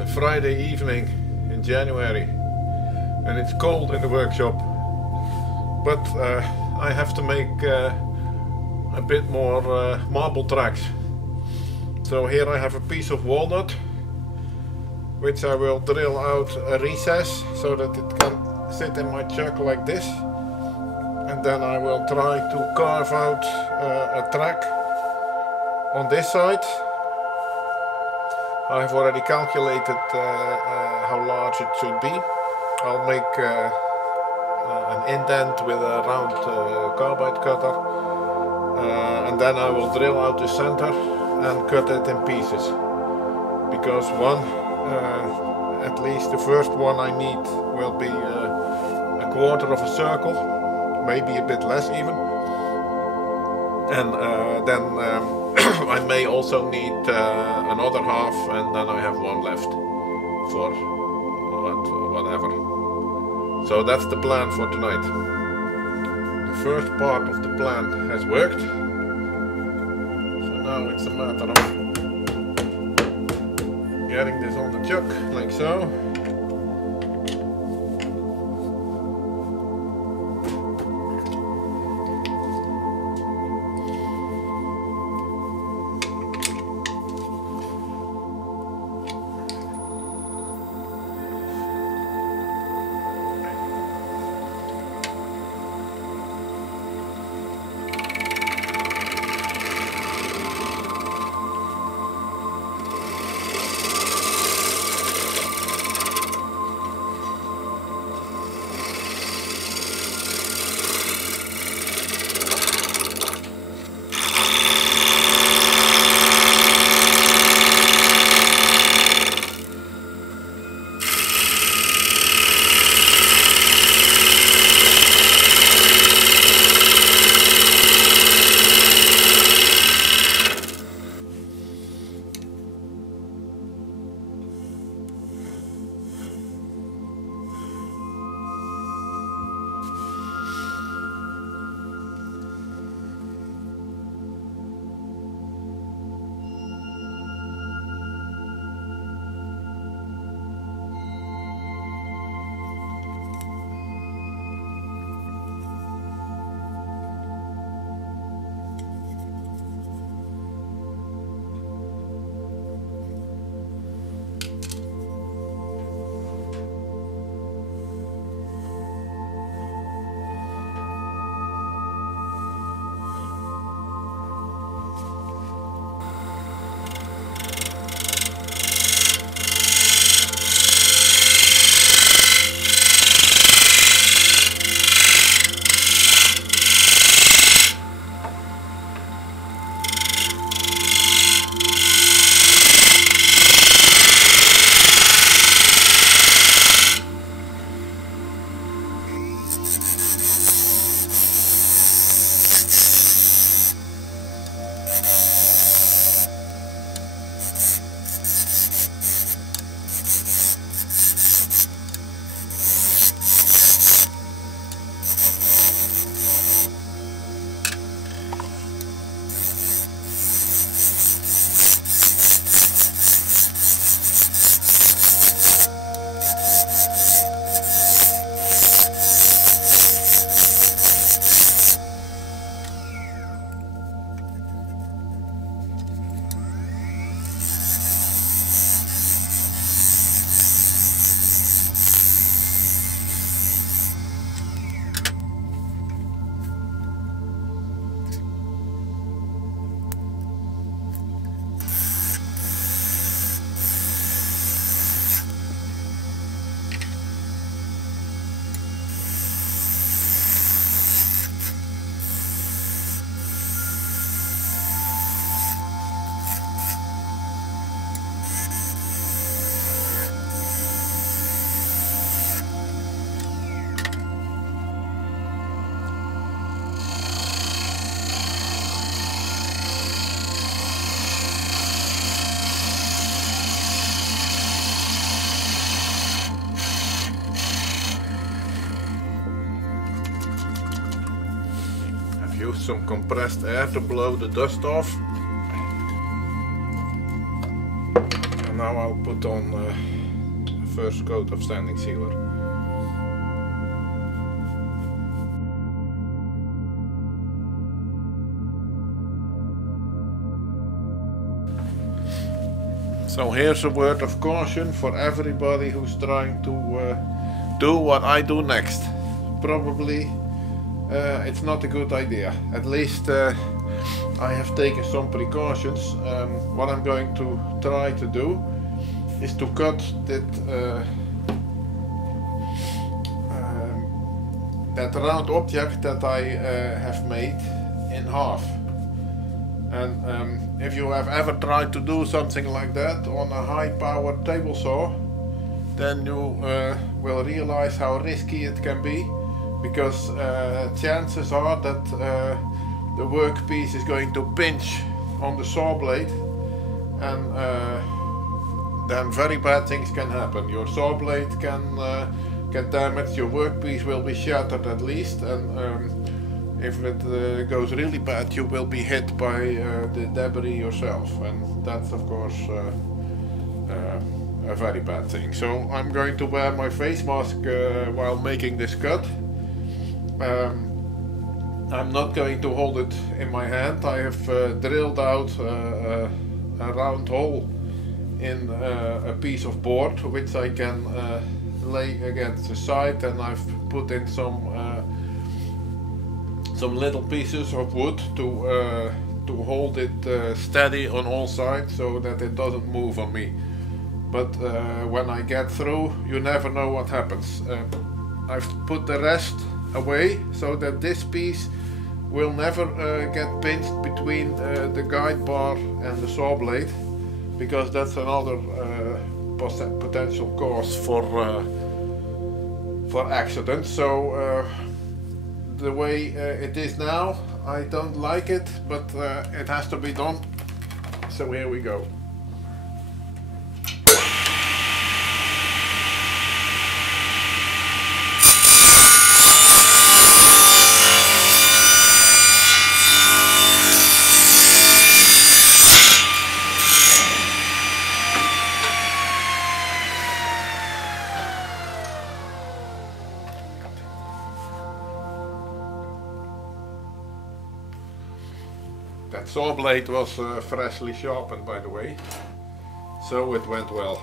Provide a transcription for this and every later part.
a Friday evening in January and it's cold in the workshop, but I have to make a bit more marble tracks. So here I have a piece of walnut which I will drill out a recess so that it can sit in my chuck like this, and then I will try to carve out a track on this side. I've already calculated how large it should be. I'll make an indent with a round carbide cutter, and then I will drill out the center and cut it in pieces, because at least the first one I need will be a quarter of a circle, maybe a bit less even, and then I may also need another half, and then I have one left for whatever. So that's the plan for tonight. The first part of the plan has worked, so now it's a matter of getting this on the chuck like so. Use some compressed air to blow the dust off. And now I'll put on first coat of standing sealer. So here's a word of caution for everybody who's trying to do what I do next. Probably it's not a good idea. At least I have taken some precautions. What I'm going to try to do is to cut that round object that I have made in half. And if you have ever tried to do something like that on a high-powered table saw, then you will realize how risky it can be, because chances are that the workpiece is going to pinch on the saw blade, and then very bad things can happen. Your saw blade can get damaged, your workpiece will be shattered at least, and if it goes really bad, you will be hit by the debris yourself, and that's of course a very bad thing. So I'm going to wear my face mask while making this cut. I'm not going to hold it in my hand. I have drilled out a round hole in a piece of board which I can lay against the side, and I've put in some little pieces of wood to hold it steady on all sides so that it doesn't move on me. But when I get through, you never know what happens. I've put the rest away so that this piece will never get pinched between the guide bar and the saw blade, because that's another potential cause for accidents. So the way it is now, I don't like it, but it has to be done. So here we go. That saw blade was freshly sharpened, by the way, so it went well.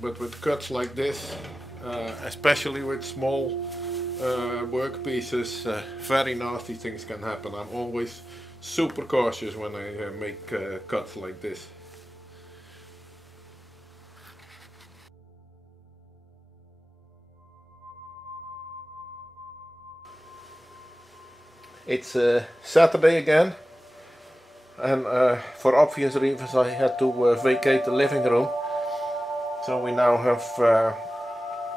But with cuts like this, especially with small workpieces, very nasty things can happen. I'm always super cautious when I make cuts like this. It's Saturday again, and for obvious reasons I had to vacate the living room. So we now have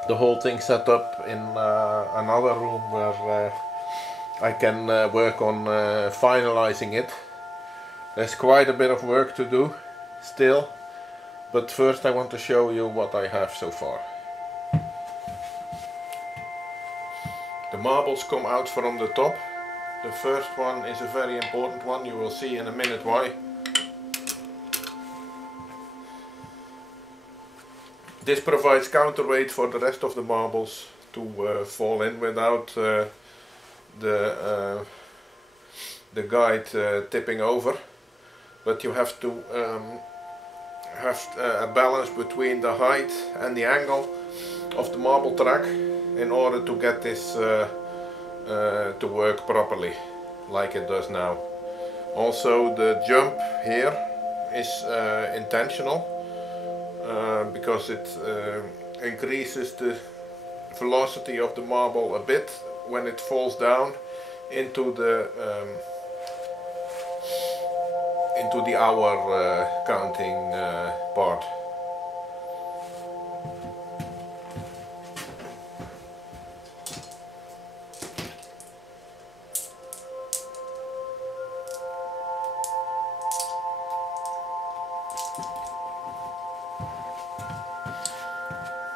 the whole thing set up in another room where I can work on finalizing it. There's quite a bit of work to do still, but first I want to show you what I have so far. The marbles come out from the top. The first one is a very important one, you will see in a minute why. This provides counterweight for the rest of the marbles to fall in without the guide tipping over. But you have to have a balance between the height and the angle of the marble track in order to get this to work properly, like it does now. Also, the jump here is intentional, because it increases the velocity of the marble a bit when it falls down into the hour counting part.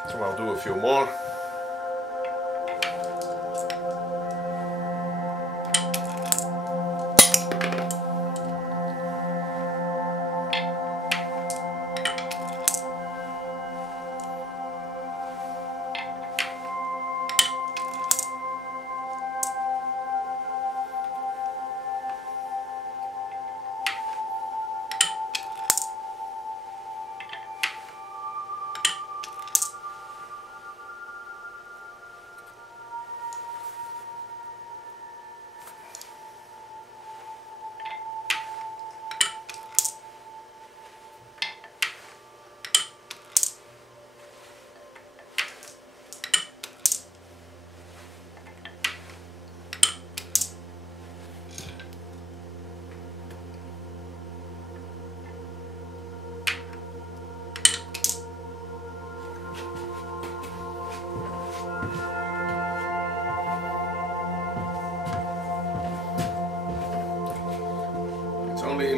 So I'll do a few more.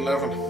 11.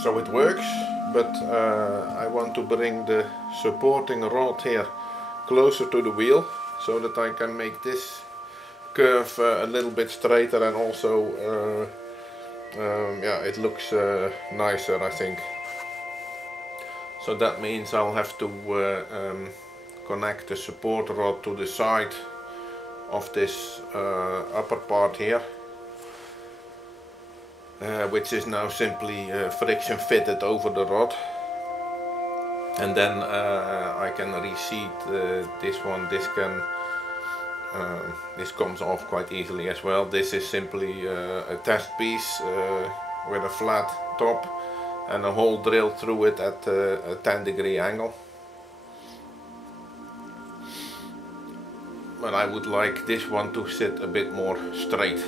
So it works, but I want to bring the supporting rod here closer to the wheel so that I can make this curve a little bit straighter, and also yeah, it looks nicer, I think. So that means I'll have to connect the support rod to the side of this upper part here. Which is now simply friction fitted over the rod, and then I can reseat this one. This comes off quite easily as well. This is simply a test piece with a flat top and a hole drilled through it at a 10-degree angle. But I would like this one to sit a bit more straight.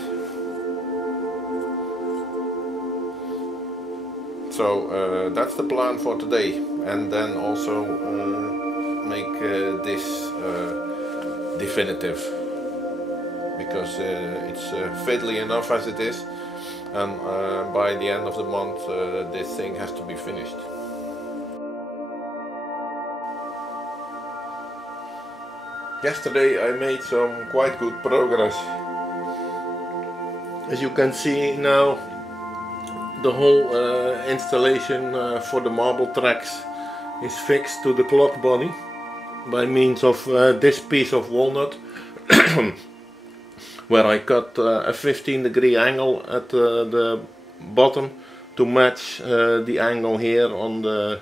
So that's the plan for today, and then also make this definitive, because it's fiddly enough as it is, and by the end of the month this thing has to be finished. Yesterday I made some quite good progress. As you can see now, the whole installation for the marble tracks is fixed to the clock body by means of this piece of walnut where I cut a 15-degree angle at the bottom to match the angle here on the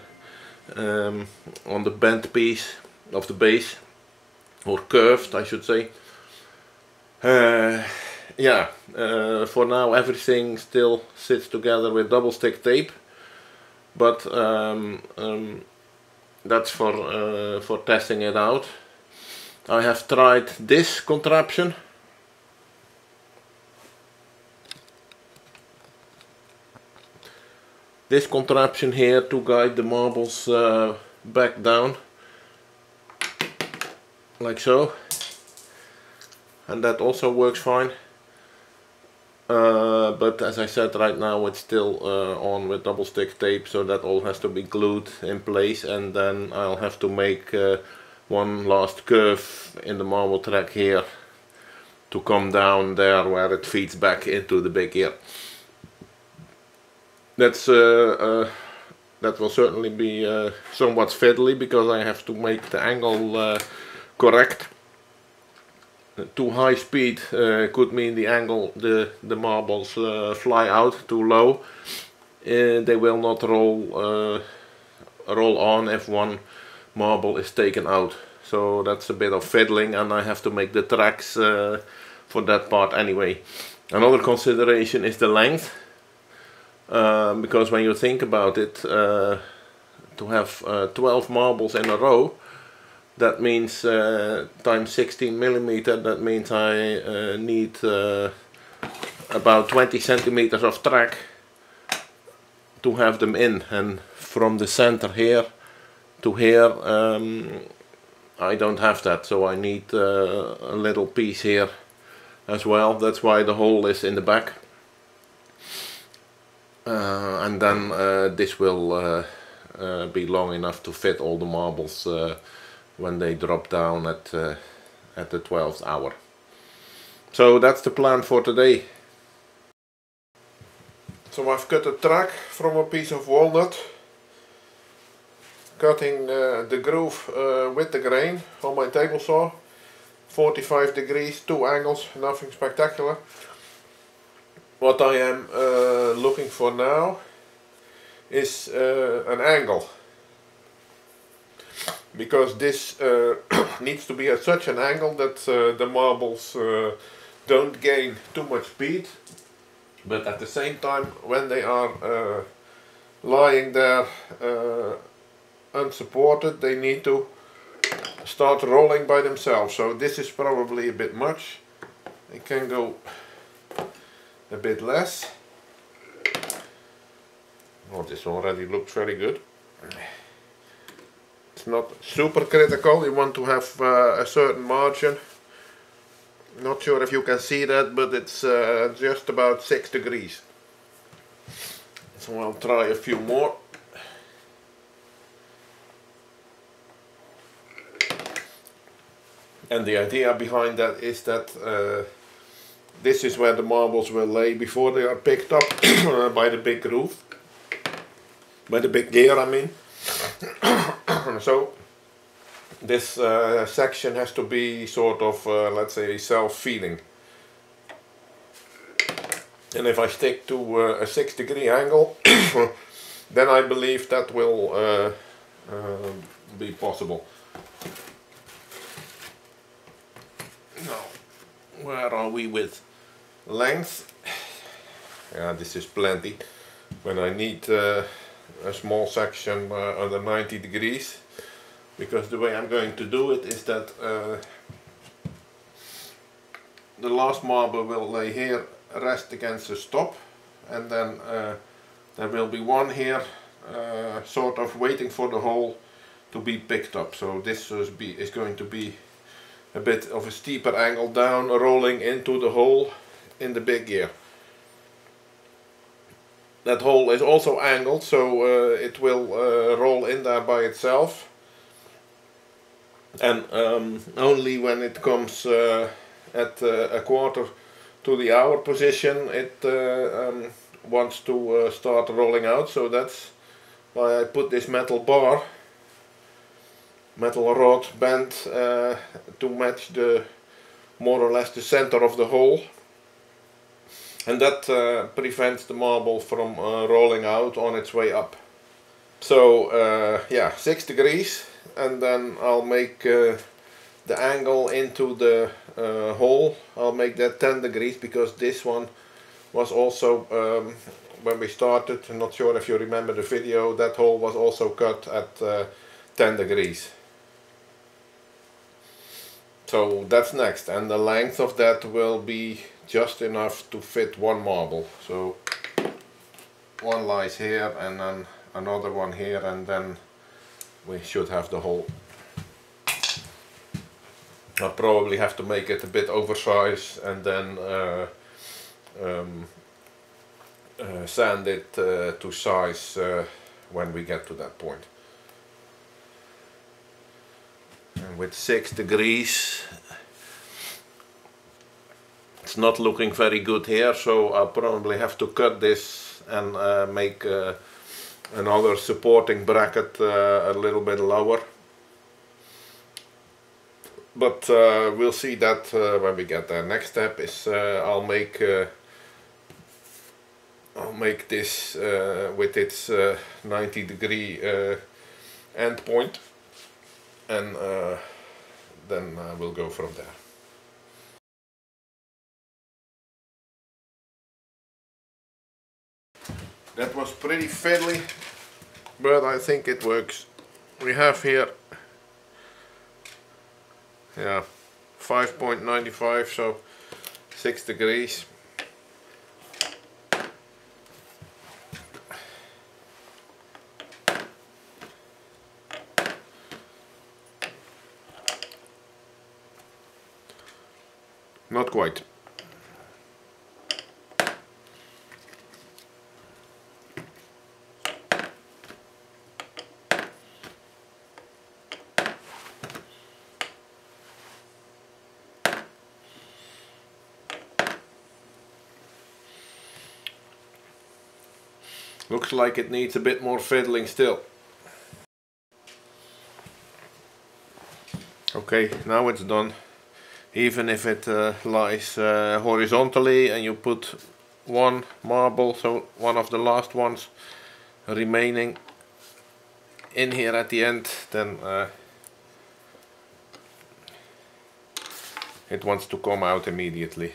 bent piece of the base, or curved I should say. Yeah, for now everything still sits together with double stick tape, but that's for testing it out. I have tried this contraption. This contraption here to guide the marbles back down, like so, and that also works fine. But as I said, right now it's still on with double stick tape, so that all has to be glued in place, and then I'll have to make one last curve in the marble track here to come down there where it feeds back into the big gear. That's that will certainly be somewhat fiddly, because I have to make the angle correct. Too high speed could mean the angle, the marbles fly out too low. They will not roll on if one marble is taken out. So that's a bit of fiddling, and I have to make the tracks for that part anyway. Another consideration is the length, because when you think about it, to have 12 marbles in a row, that means times 16 millimeter, that means I need about 20 centimeters of track to have them in, and from the center here to here I don't have that, so I need a little piece here as well. That's why the hole is in the back, and then this will be long enough to fit all the marbles when they drop down at the 12th hour. So that's the plan for today. So I've cut a track from a piece of walnut, cutting the groove with the grain on my table saw, 45 degrees, 2 angles, nothing spectacular. What I am looking for now is an angle, because this needs to be at such an angle that the marbles don't gain too much speed, but at the same time, when they are lying there unsupported, they need to start rolling by themselves. So this is probably a bit much. It can go a bit less. Oh, this already looks very good. It's not super critical. You want to have a certain margin. Not sure if you can see that, but it's just about 6 degrees. So I'll try a few more. And the idea behind that is that this is where the marbles will lay before they are picked up by the big groove. By the big gear, I mean. So this section has to be sort of, let's say, self-feeding. And if I stick to a 6 degree angle, then I believe that will be possible. Now, where are we with length? Yeah, this is plenty. When I need a small section under 90 degrees, because the way I'm going to do it is that the last marble will lay here, rest against the stop, and then there will be one here sort of waiting for the hole to be picked up. So this is going to be a bit of a steeper angle down, rolling into the hole in the big gear. That hole is also angled, so it will roll in there by itself, and only when it comes at a quarter to the hour position it wants to start rolling out. So that's why I put this metal bar, metal rod bent to match the more or less the center of the hole, and that prevents the marble from rolling out on its way up. So yeah, 6 degrees, and then I'll make the angle into the hole, I'll make that 10 degrees, because this one was also when we started, I'm not sure if you remember the video, that hole was also cut at 10 degrees. So that's next, and the length of that will be just enough to fit one marble. So one lies here and then another one here, and then we should have the hole. I'll probably have to make it a bit oversized and then sand it to size when we get to that point. And with 6 degrees it's not looking very good here, so I'll probably have to cut this and make another supporting bracket a little bit lower. But we'll see that when we get there. Next step is I'll make this with its 90-degree end point, and then we'll go from there. That was pretty fiddly, but I think it works. We have here, yeah, 5.95, so 6 degrees. Not quite. Looks like it needs a bit more fiddling still. Okay, now it's done. Even if it lies horizontally and you put one marble, so one of the last ones remaining in here at the end, then it wants to come out immediately.